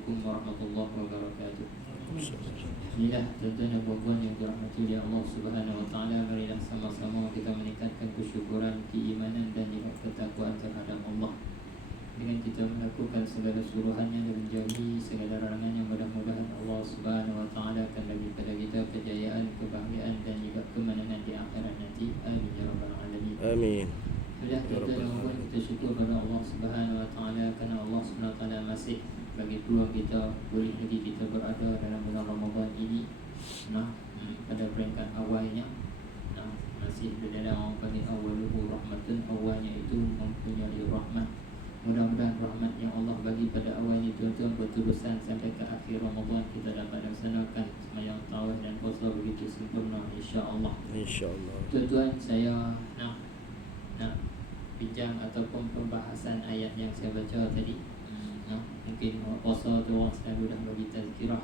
Assalamualaikum warahmatullahi wabarakatuh. Inilah tuan-tuan dan puan-puan yang dirahmati oleh Allah Subhanahu wa taala, marilah sama-sama kita meningkatkan kesyukuran, keimanan dan juga ketakwaan terhadap Allah dengan kita melakukan segala suruhannya dan menjauhi segala larangannya. Mudah-mudahan Allah Subhanahu wa taala akan bagi kepada kita kejayaan, kebahagiaan dan juga kemenangan di akhirat nanti. Amin ya rabbal alamin. Amin. Sudah tuan-tuan dan puan, kita syukur pada Allah Subhanahu wa taala kerana Allah Subhanahu wa taala masih bagi peluang kita boleh lagi kita berada dalam bulan Ramadan ini. Pada peringkat awalnya, masih dalam orang panggil awaluhu rahmatun, awalnya itu mempunyai rahmat. Mudah-mudahan rahmat yang Allah bagi pada awal ini tuan-tuan berterusan sampai ke akhir Ramadan, kita dapat laksanakan sembahyang tarawih dan puasa begitu sempurna, insya-Allah. Insya-Allah. Tuan-tuan, saya nak bincang ataupun pembahasan ayat yang saya baca tadi. Mungkin puasa tu orang selalu dah bagi tazkirah.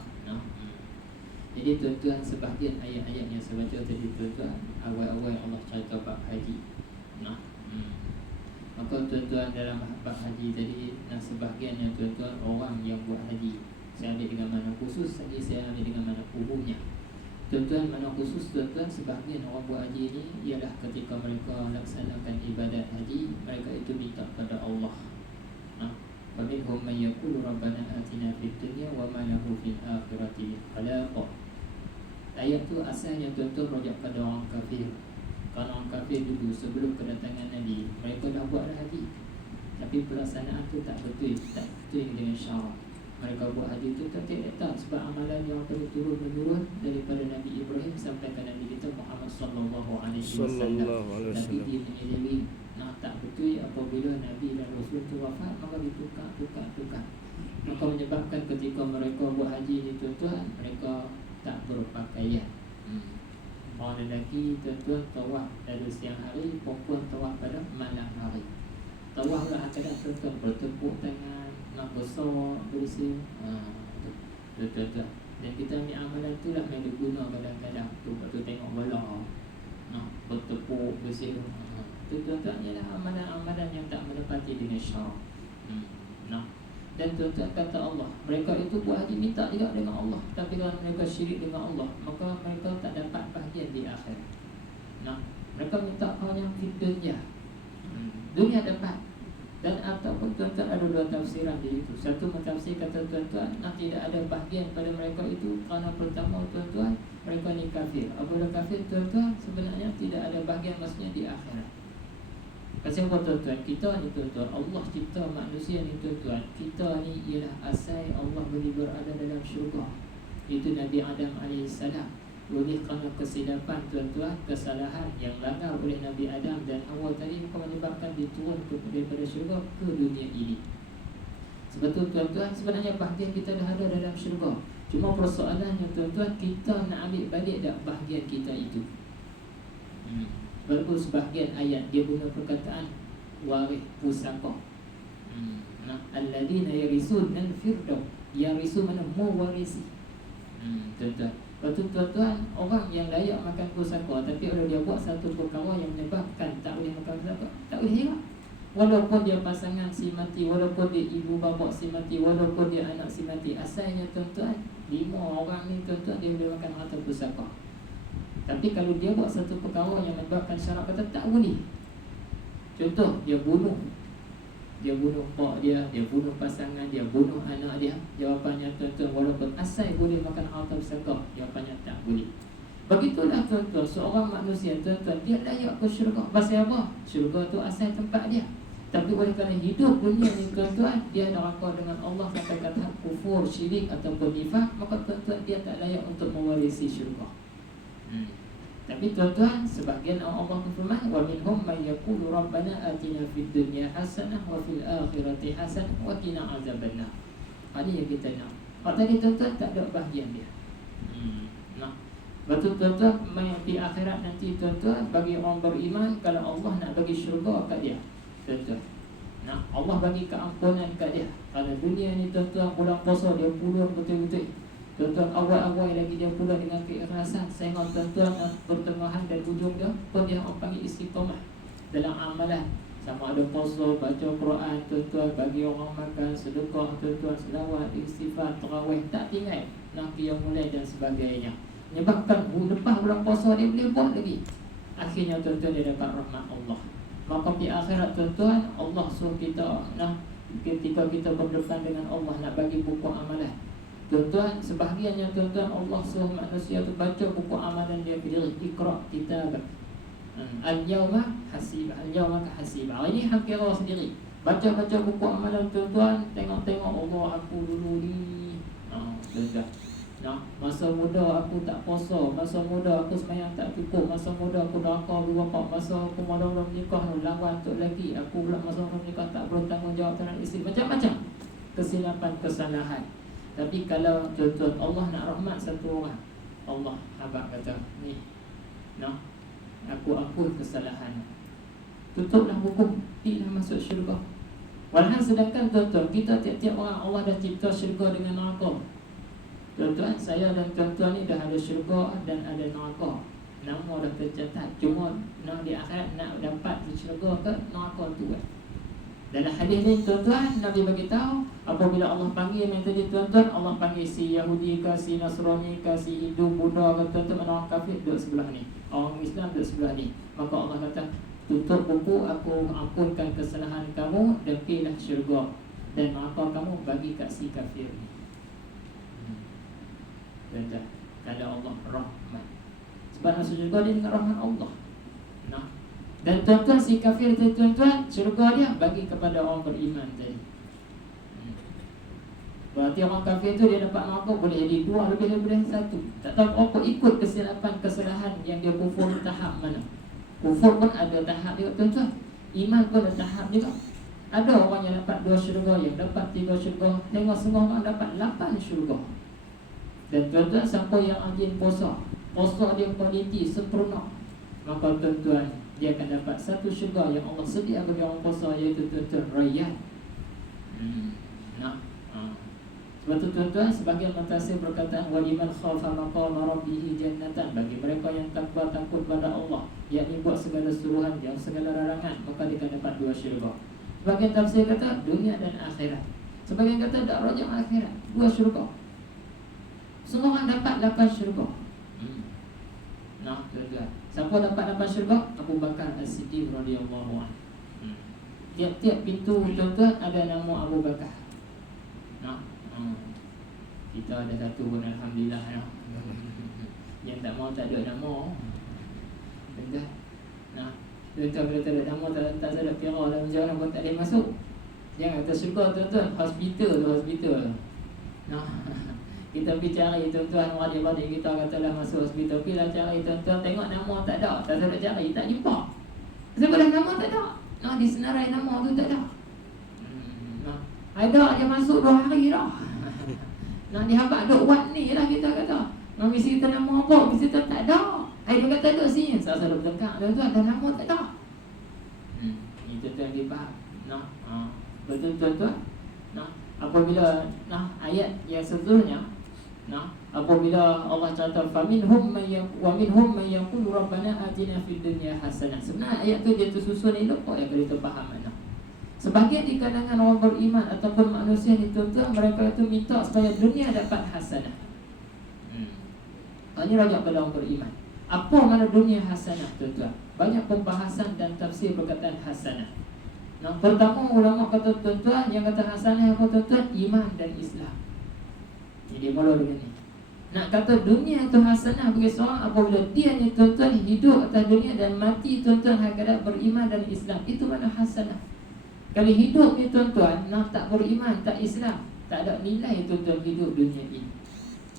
Jadi tuan-tuan, sebahagian ayat-ayat yang saya baca tadi tuan-tuan, awal-awal Allah cerita bab haji. Maka tuan-tuan, dalam bab haji tadi, sebahagiannya tuan-tuan orang yang buat haji, saya ambil dengan mana khusus saja, saya ambil dengan mana umumnya. Tuan-tuan, mana khusus tuan-tuan, sebahagian orang buat haji ini ialah ketika mereka laksanakan ibadat haji, mereka itu minta pada Allah. وَمِنْهُمْ مَنْ يَقُولُ رَبَّنَا آتِنَا فِي الدُّنْيَا وَمَا لَهُ فِي الْآخِرَةِ مِنْ خَلَاقٍ. Ayat tu asalnya tuan-tuan rojak pada orang kafir. Kalau orang kafir dulu sebelum kedatangan Nabi, mereka dah buat dah haji, tapi pelaksanaan tu tak betul, tak betul dengan syarak. Mereka buat haji tu tak sebab amalan yang perlu turun-menurun daripada Nabi Ibrahim sampai ke Nabi kita Muhammad sallallahu alaihi wasallam. Tapi dia menyeleweng, tak betul. Apabila Nabi dan Rasul tu wafat, maka ditukar. Maka menyebabkan ketika mereka buat haji ni tuan-tuan, mereka tak berpakaian. Orang lelaki tuan-tuan tawaf pada siang hari, perempuan tawaf pada malam hari. Tawaf lah kadang tuan-tuan bertepuk tangan, nak besar, bersih. Tuan-tuan. Dan kita ambil amalan tu lah main diguna kadang-kadang. Lepas tu tengok bola, bertepuk, bersih. Tuan-tuan, ialah amalan-amalan yang tak menepati dengan syarak. Dan tuan-tuan, kata Allah, mereka itu buat haji minta juga dengan Allah, tapi kalau mereka syirik dengan Allah, maka mereka tak dapat bahagian di akhir. Mereka minta kau yang di dunia dapat. Dan ataupun tuan-tuan, ada dua tafsiran di itu. Satu mentafsir kata tuan-tuan, tidak ada bahagian pada mereka itu kerana pertama tuan-tuan, mereka ni kafir. Apabila kafir tuan-tuan, sebenarnya tidak ada bahagian, maksudnya di akhirat. Kasih apa tuan-tuan, kita ni tuan-tuan, Allah cipta manusia ni tuan-tuan, kita ni ialah asal Allah boleh berada dalam syurga. Itu Nabi Adam AS. Oleh kerana kesilapan tuan-tuan, kesalahan yang langgar oleh Nabi Adam dan Hawa tadi, maka menyebabkan diturun daripada syurga ke dunia ini. Sebab tu tuan-tuan, sebenarnya bahagian kita dah ada dalam syurga. Cuma persoalannya tuan-tuan, kita nak ambil balik tak bahagian kita itu. Walaupun sebahagian ayat dia guna perkataan waris pusaka. Alladzina yarisun al-firdaus. Yarisu mana mewarisi. Tuan-tuan, lepas tu tuan-tuan, orang yang layak makan pusaka, tapi kalau dia buat satu perkara yang menyebabkan tak boleh makan pusaka, tak boleh juga. Walaupun dia pasangan si mati, walaupun dia ibu bapa si mati, walaupun dia anak si mati, asalnya tuan-tuan, 5 orang ni tuan-tuan dia boleh makan harta pusaka. Tapi kalau dia buat satu perkara yang menyebabkan syarak kata tak boleh. Contoh, dia bunuh pak dia bunuh pasangan dia, bunuh anak dia. Jawapannya tuan-tuan, walaupun asal boleh makan harta pusaka, jawapannya tak boleh. Begitulah tuan-tuan, seorang manusia tuan-tuan, dia layak ke syurga. Pasal apa? Syurga tu asal tempat dia. Tapi oleh kerana hidup dunia ni tuan-tuan, dia neraka dengan Allah sampai ke tahap kufur, syirik ataupun nifak, maka tuan-tuan dia tak layak untuk mewarisi syurga. Tapi tuan-tuan, sebahagian Allah berfirman, wa minhum may yaqulu rabbana atina fid dunya hasanah wa fil akhirati hasanah wa qina azabannar. Ini yang kita nak. Tadi tuan-tuan tak ada bahagian dia. Betul tuan-tuan, di akhirat nanti tuan-tuan, bagi orang beriman, kalau Allah nak bagi syurga kat dia, tuan-tuan, Allah bagi keampunan kat dia. Kalau dunia ni tuan-tuan, bulan puasa dia puluh betul-betul. Tuan-tuan, awal-awal lagi dia pula dengan keikhlasan, sehingga tuan-tuan pertengahan dan ujung dia pun dia orang panggil istiqamah dalam amalan. Sama ada puasa, baca Quran, tuan-tuan, bagi orang makan, sedekah, tuan-tuan, selawat, istighfar, tarawih, tak tinggal, nak qiyam mulai dan sebagainya. Menyebabkan lepas bulan puasa dia boleh buat lagi. Akhirnya tuan-tuan dia dapat rahmat Allah. Maka di akhirat tuan-tuan, Allah suruh kita ketika kita berdepan dengan Allah nak bagi buku amalan. Tuan-tuan, sebahagiannya tuan-tuan Allah suruh manusia tu baca buku amalan dia sendiri. Iqra' kitabak. Al-yawma hasibah. Al-yawma kahasibah. Hari ni hang kira sendiri. Baca-baca buku amalan tuan-tuan, tengok-tengok Allah aku dulu ni. Tuan-tuan. Masa muda aku tak puasa, masa muda aku sembahyang tak cukup, masa muda aku nakal dua bapa, masa aku mula-mula menikah lawan untuk lelaki, aku pula masa menikah tak boleh tanggungjawab terhadap isteri, macam-macam kesilapan, kesalahan. Tapi kalau tuan-tuan Allah nak rahmat satu orang, Allah abang kata ni, aku ampun kesalahan, tutuplah buku, pergilah masuk syurga. Walhal sedangkan tuan-tuan, kita tiap-tiap orang Allah dah cipta syurga dengan neraka. Tuan-tuan, saya dan tuan-tuan ni dah ada syurga dan ada neraka. Nama dah tercatat. Cuma di akhirat nak dapat syurga ke neraka tu kan. Dalam hadis ni tuan-tuan, Nabi bagi tahu apabila Allah panggil yang tadi tuan-tuan, Allah panggil si Yahudi ke, si Nasrani ke, si Hindu, Buddha ke, tuan-tuan, orang kafir duduk sebelah ni, orang Islam duduk sebelah ni. Maka Allah kata, tutup buku, aku ampunkan kesalahan kamu dan pergilah syurga, dan neraka kamu bagi kat si kafir ni. Tuan-tuan, kalau Allah rahmat, sebab masuk syurga dia dengan rahmat Allah. Dan tuan-tuan, si kafir tadi tuan-tuan, syurga dia bagi kepada orang beriman tadi. Berarti orang kafir tu dia dapat neraka boleh jadi dua lebih daripada satu. Tak tahu apa ikut kesilapan, kesalahan yang dia kufur tahap mana. Kufur pun ada tahap dia tuan-tuan. Iman pun ada tahap juga. Ada orang yang dapat 2 syurga, yang dapat 3 syurga. Tengok semua orang dapat 8 syurga. Dan tuan-tuan, siapa yang rajin puasa, puasa dia kualiti sempurna, maka tuan-tuan, dia akan dapat 1 syurga yang Allah sedia bagi orang puasa, iaitu tuan-tuan Rayyan. Sebab tu tuan-tuan, sebagian mentafsir berkataan waliman khafa maqama rabbih jannatan, bagi mereka yang takut pada Allah, yakni buat segala suruhan, jauh segala larangan, maka dia akan dapat 2 syurga. Sebagian tafsir kata dunia dan akhirat. Sebagian kata dak rajam akhirat, 2 syurga. Semua orang dapat 8 syurga. Tuan-tuan, siapa dapat 8 syurga? Abu Bakar As-Siddiq radhiyallahu anhu. Tiap-tiap pintu tuan-tuan ada nama Abu Bakar. Kita ada satu pun alhamdulillah. Yang tak mau tak ada nama. Tuan-tuan, tuan-tuan bila tak ada nama, tak ada kira lah macam mana pun tak boleh masuk. Jangan tersyurga tuan-tuan, hospital tu hospital. Kita pergi cari tuan-tuan, adik-adik kita katalah masuk hospital, pergilah cari tuan-tuan, tengok nama tak ada, tak ada cari, tak jumpa. Sebab nama tak ada. Di senarai nama tu tak ada. Ada je masuk 2 hari dah. Dihabak duk buat ni lah kita kata. Misi kita nama apa, misi kita tak ada. Dia kata duk sini, saya selalu bertengkar tuan-tuan, dan nama tak ada. Ini tuan-tuan dipaham. Betul tuan-tuan. Apabila ayat yang seterusnya, apabila Allah kata faminhum man yaqulu rabbana atina fid dunya hasanah. Sebenarnya ayat tu dia tersusun elok kok yang kita faham mana. Sebahagian di kalangan orang beriman ataupun manusia ni tuan-tuan, mereka itu minta supaya dunia dapat hasanah. Ini rajak pada orang beriman. Apa mana dunia hasanah tuan-tuan? Banyak pembahasan dan tafsir berkaitan hasanah. Pertama ulama kata tuan-tuan, yang kata hasanah apa tuan-tuan? Iman dan Islam. Jadi mula dengan ni. Nak kata dunia itu hasanah bagi seorang apabila dia ni tuan-tuan hidup atas dunia dan mati tuan-tuan hakikat beriman dan Islam. Itu mana hasanah. Kalau hidup ni tuan-tuan tak beriman, tak Islam, tak ada nilai tuan-tuan hidup dunia ini.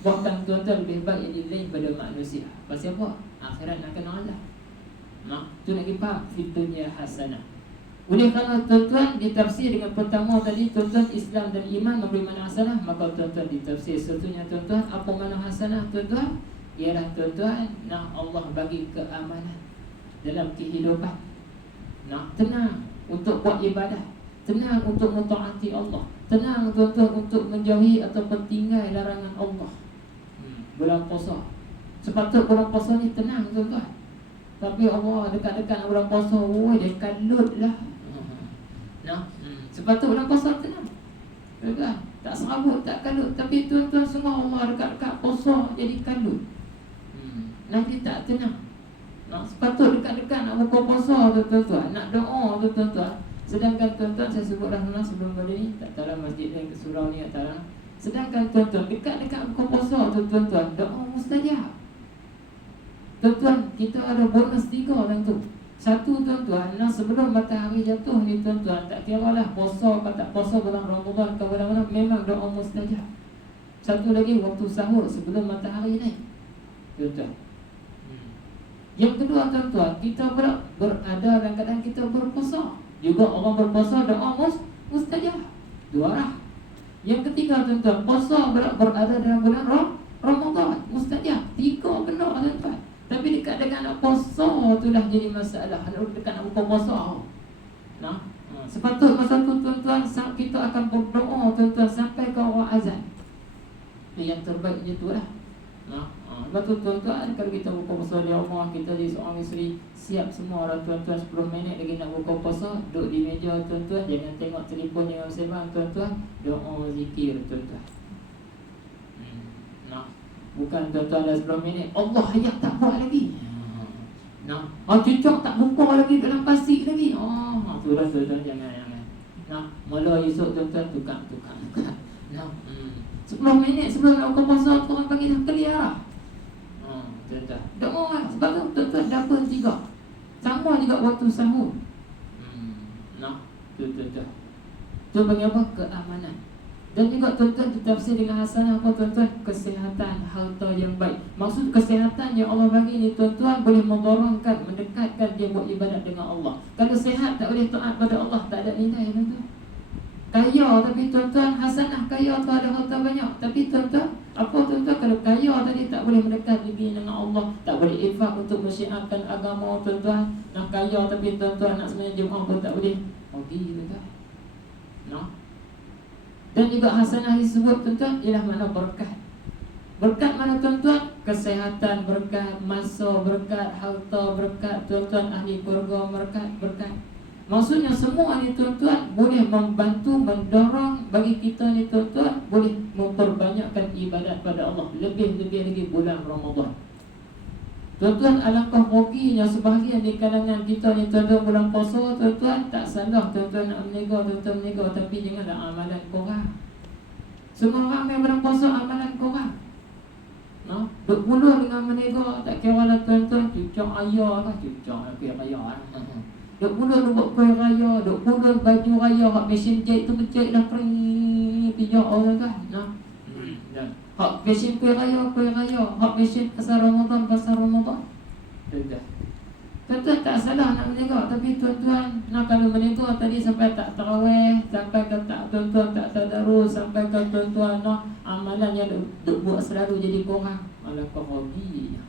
Bahkan tuan-tuan lebih baik yang lain pada manusia. Pasal apa? Akhirat nak kena Allah. Tu nak dipaham fi dunya hasanah. Oleh kerana tuan-tuan ditafsir dengan pertama tadi tuan-tuan Islam dan iman memberi mana hasanah, maka tuan-tuan ditafsir satunya tuan-tuan apa mana hasanah tuan-tuan? Ialah tuan-tuan Allah bagi keamanan dalam kehidupan. Tenang untuk buat ibadah, tenang untuk mentaati Allah, tenang tuan-tuan untuk menjauhi ataupun tinggal larangan Allah. Bulan puasa, sepatut bulan puasa ni tenang tuan-tuan. Tapi Allah dekat-dekat bulan puasa, dia kalut lah. Sepatutnya puasa tenang, tuan-tuan. Tak serabut, tak kalut. Tapi tuan-tuan semua Allah dekat-dekat puasa jadi kalut. Nanti tak tenang. Sepatut dekat-dekat nak buka puasa tu tuan-tuan, nak doa tu tuan-tuan. Sedangkan tuan-tuan, saya sebut dah sebelum pada ni, tak tahu lah masjid ni, surau ni, tak tahu lah. Sedangkan tuan-tuan, dekat-dekat buka puasa tu tuan-tuan, doa mustajab. Tuan-tuan, kita ada bonus 3 dalam tu. Satu tuan-tuan, sebelum matahari jatuh ni tuan-tuan, tak kira lah puasa atau tak puasa bulan Ramadan ke bulan-bulan, memang doa mustajab. Satu lagi, waktu sahur sebelum matahari naik, tuan-tuan. Yang kedua tuan-tuan, kita berada dalam keadaan kita berpuasa. Juga orang berpuasa doa mustajab. 2 arah. Yang ketiga tuan-tuan, puasa berada dalam bulan Ramadan, mustajab. 3 benar tuan-tuan. Tapi dekat dengan nak puasa tu dah jadi masalah. Kalau dekat nak buka puasa, sepatut masa tu tuan-tuan kita akan berdoa tuan-tuan sampai ke orang azan. Yang terbaik je tu lah. Lepas tu tuan-tuan, kalau kita buka puasa di rumah, kita jadi seorang isteri, siap semua lah tuan-tuan. 10 minit lagi nak buka puasa, duduk di meja tuan-tuan. Jangan tengok telefon yang sembang tuan-tuan. Doa zikir tuan-tuan. Bukan tuan-tuan dah 10 minit Allah hayat tak buat lagi. Cucuk tak buka lagi dalam pasik lagi. Tu lah tuan-tuan, jangan. Mula esok tuan-tuan tukar. 10 minit sebelum nak buka puasa, orang panggil dah clear lah. Tuan-tuan, doa lah. Sebab tu tuan-tuan double 3. Sama juga waktu sahur. Tu tuan-tuan. Tu panggil apa? Keamanan. Dan juga tuan-tuan ditafsir dengan hasanah apa tuan-tuan? Kesihatan, harta yang baik. Maksud kesihatan yang Allah bagi ni tuan-tuan, boleh mendorongkan, mendekatkan dia buat ibadat dengan Allah. Kalau sihat tak boleh taat pada Allah, tak ada nilai tuan-tuan. Kaya tapi tuan-tuan, hasanah kaya tu ada harta banyak. Tapi tuan-tuan, apa tuan-tuan, kalau kaya tadi tak boleh mendekat diri dengan Allah, tak boleh infak untuk mensyiarkan agama tuan-tuan. Nak kaya tapi tuan-tuan nak semayang Jumaat pun tak boleh. Pergi tuan-tuan. Dan juga hasanah disebut tuan-tuan ialah mana berkat. Berkat mana tuan-tuan? Kesehatan berkat, masa berkat, harta berkat, tuan-tuan, ahli keluarga berkat. Maksudnya semua ni tuan-tuan boleh membantu, mendorong bagi kita ni tuan-tuan, boleh memperbanyakkan ibadat pada Allah. Lebih-lebih lagi bulan Ramadan. Tuan-tuan, alangkah ruginya sebahagian di kalangan kita ni tuan-tuan bulan puasa, tuan-tuan, tak salah tuan-tuan nak menegur, tuan-tuan menegur, tapi janganlah amalan korang. Semua orang yang bulan puasa amalan korang. Duk puluh dengan menegur, tak kira lah tuan-tuan, cucuk ayah lah, cucuk kuih raya lah. Duk puluh buat kuih raya, duk puluh baju raya, hak mesin jahit tu berjahit dah kering, pijak orang kan. Hak mesin kuih raya, hak mesin pasal Ramadan. Tuan-tuan tak salah nak menegur, tapi tuan-tuan kalau menegur tadi sampai tak tarawih, sampai ke tak tuan-tuan tak tadarus, sampai ke tuan-tuan amalan yang duk buat selalu jadi kurang, alangkah ruginya.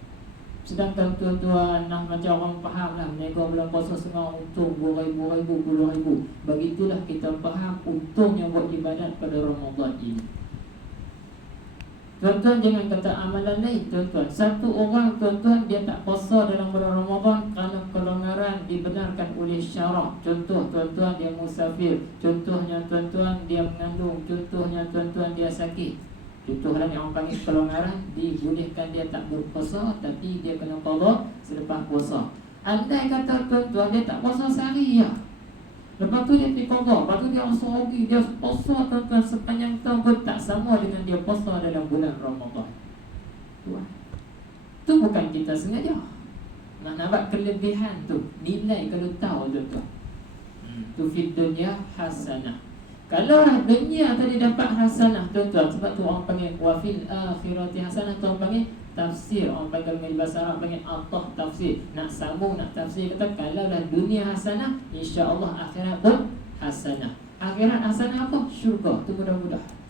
Sedangkan tuan-tuan macam orang faham lah, menegur bulan puasa setengah untung 2,000, 10,000. Begitulah kita faham untungnya buat ibadat pada Ramadan ini. Tuan-tuan jangan kata amalan lain tuan-tuan. Satu orang tuan-tuan dia tak puasa dalam bulan Ramadan kerana kelonggaran dibenarkan oleh syarak. Contoh tuan-tuan dia musafir, contohnya tuan-tuan dia mengandung, contohnya tuan-tuan dia sakit. Contohnya yang orang panggil kelonggaran, dibolehkan dia tak berpuasa tapi dia kena qada selepas puasa. Andai kata tuan-tuan dia tak puasa sehari ya, lepas tu dia pergi qada, lepas tu dia rasa rugi, dia puasa tuan-tuan sepanjang tahun pun tak sama dengan dia puasa dalam bulan Ramadan. Tu bukan kita sengaja. Nak nampak kelebihan tu, nilai kalau tahu tuan-tuan. Tu fid dunya hasanah. Kalau dunia tadi dapat hasanah tuan-tuan, sebab tu orang panggil wa fil akhirati hasanah, tu orang panggil tafsir, orang panggil bahasa Arab panggil atah tafsir. Nak sambung, nak tafsir, kata kalau dah dunia hasanah, insya-Allah akhirat pun hasanah. Akhirat hasanah apa? Syurga. Tu mudah-mudah.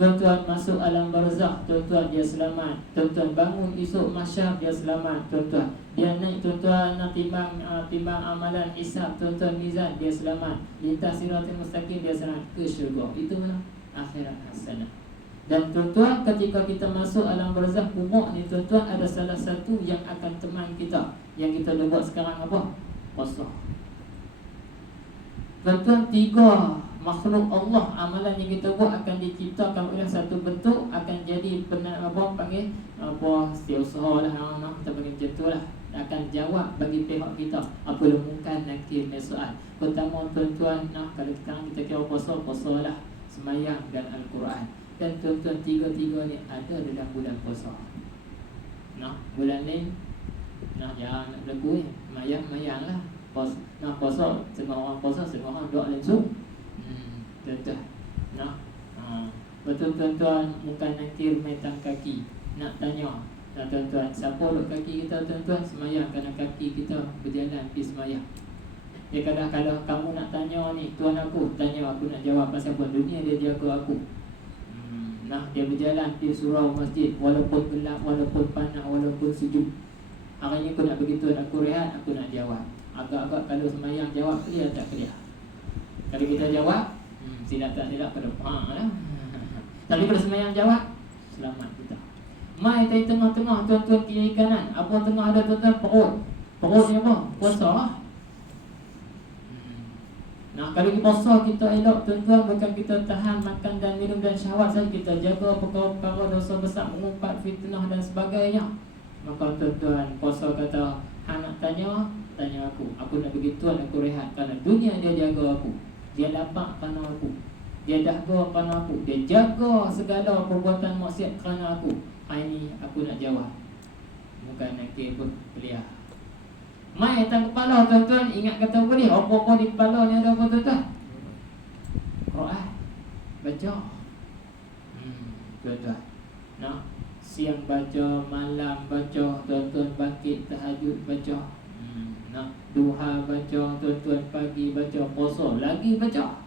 Tuan-tuan masuk alam barzakh, tuan-tuan dia selamat. Tuan-tuan bangun esok mahsyar, dia selamat. Tuan-tuan dia naik, tuan-tuan nak timbang amalan hisab, tuan-tuan mizan, dia selamat. Lintas siratal mustaqim, dia selamat ke syurga. Itu mana? Akhirat hasanah. Dan tuan-tuan ketika kita masuk alam barzakh kubur ni tuan-tuan, ada salah satu yang akan teman kita. Yang kita dah buat sekarang apa? Puasa. Tuan-tuan, 3 makhluk Allah, amalan yang kita buat akan diciptakan oleh satu bentuk, akan jadi setiausaha lah, kita panggil macam tu lah, akan jawab bagi pihak kita apabila mungkin nakir soal. Pertama tuan-tuan, kalau kita kira puasa lah, semayang dan Al-Quran. Dan tuan-tuan, tiga-tiga ni ada dalam bulan puasa. Bulan ni jangan nak berlaku mayang lah. Puasa, setengah orang puasa, setengah orang doa langsung. Tuan-tuan, betul tuan-tuan, bukan nakir metang kaki. Nak tanya, tuan-tuan, siapa duduk kaki kita tuan-tuan? Semayang, kerana kaki kita berjalan pergi semayang. Dia kata, kalau kamu nak tanya ni, tuan aku tanya, aku nak jawab pasal apa? Dunia dia jaga aku. Dia berjalan pergi surau masjid, walaupun gelap, walaupun panas, walaupun sejuk. Hari ni aku nak begitu, aku rehat, aku nak jawab. Agak-agak kalau semayang jawab clear tak clear? Kalau kita jawab, silap tak silap pada lah. Tapi kalau semayang jawab, selamat kita. Mai dari tengah-tengah tuan-tuan kiri kanan. Apa tengah ada tuan-tuan? Perut. Perut ni apa? Puasa lah. Kalau kita puasa, kita elok tuan-tuan, bukan kita tahan makan dan minum dan syahwat saja, kita jaga perkara-perkara dosa besar, mengumpat fitnah dan sebagainya. Maka tuan-tuan, puasa kata, nak tanya aku nak pergi tuan, aku rehat, kerana dunia dia jaga aku. Dia lapar kerana aku, dia dahga kerana aku, dia jaga segala perbuatan maksiat kerana aku. Hari ni aku nak jawab, bukan nak pun beliau. Mai atas kepala tuan-tuan, ingat kata boleh apa-apa di kepala ni ada apa tuan-tuan? Quran, baca. Tuan-tuan, siang baca, malam baca, tuan-tuan bangkit tahajud baca, duha baca, tuan-tuan pagi baca, puasa lagi baca.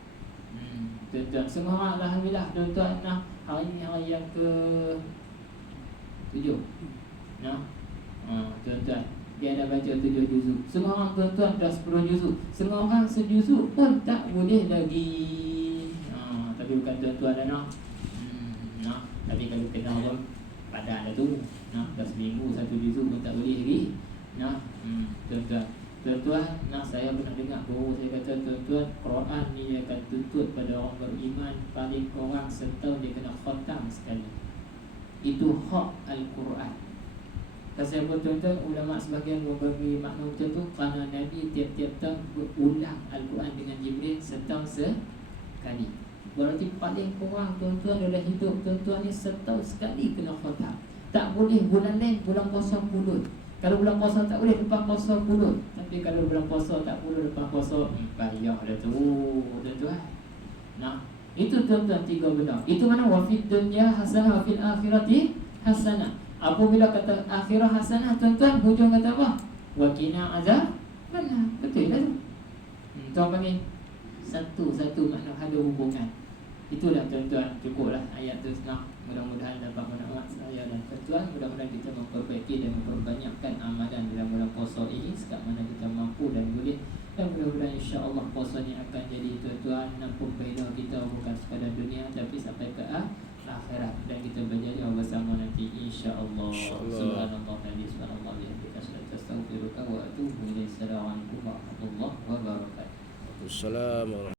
Tuan-tuan, semangat alhamdulillah tuan-tuan. Hari ni hari yang ke 7. Tuan-tuan, dia dah baca 7 juzuk. Semua orang tuan-tuan dah 10 juzuk. Semua orang sejuzuk pun tak boleh lagi. Tapi bukan tuan-tuan dah tapi kalau kena orang padat dah tu, dah seminggu 1 juzuk pun tak boleh lagi. Tuan-tuan, saya pernah dengar guru saya kata, tuan-tuan, Quran ni dia akan tuntut pada orang beriman paling kurang setahun dia kena khatam sekali. Itu hak Al-Quran. Pasal apa tuan-tuan, ulama sebahagian membagi makna macam tu, kerana Nabi tiap-tiap tahun berulang Al-Quran dengan Jibril setahun sekali. Berarti paling kurang tuan-tuan dalam hidup tuan-tuan ni setahun sekali kena khatam. Tak boleh bulan lain, bulan puasa pulut. Kalau bulan puasa tak boleh, lepas puasa pulut. Tapi kalau bulan puasa tak boleh, lepas puasa payah dah tu tuan-tuan. Itu tuan-tuan 3 benda. Itu mana wafid dunya hasanah, wafid akhirati hasanah. Apabila kata akhirah hasanah tuan-tuan, hujung kata apa? Waqina azab mana? Betul lah tu. Tuan panggil satu makna ada hubungan. Itulah tuan-tuan, cukuplah ayat tu senang. Mudah-mudahan dapat manfaat saya dan tuan-tuan. Mudah-mudahan kita memperbaiki dan memperbanyakkan amalan dalam bulan puasa ini sekat mana kita mampu dan boleh. Dan mudah-mudahan insya-Allah puasa ni akan jadi tuan-tuan nampung bela kita, bukan sekadar dunia tapi sampai ke akhirat, dan kita berjaya bersama nanti insya-Allah. Subhanallah wa subhanallah bihamdihi astaghfiruka wa atubu ilaik. Assalamualaikum warahmatullahi wabarakatuh. Waalaikumsalam.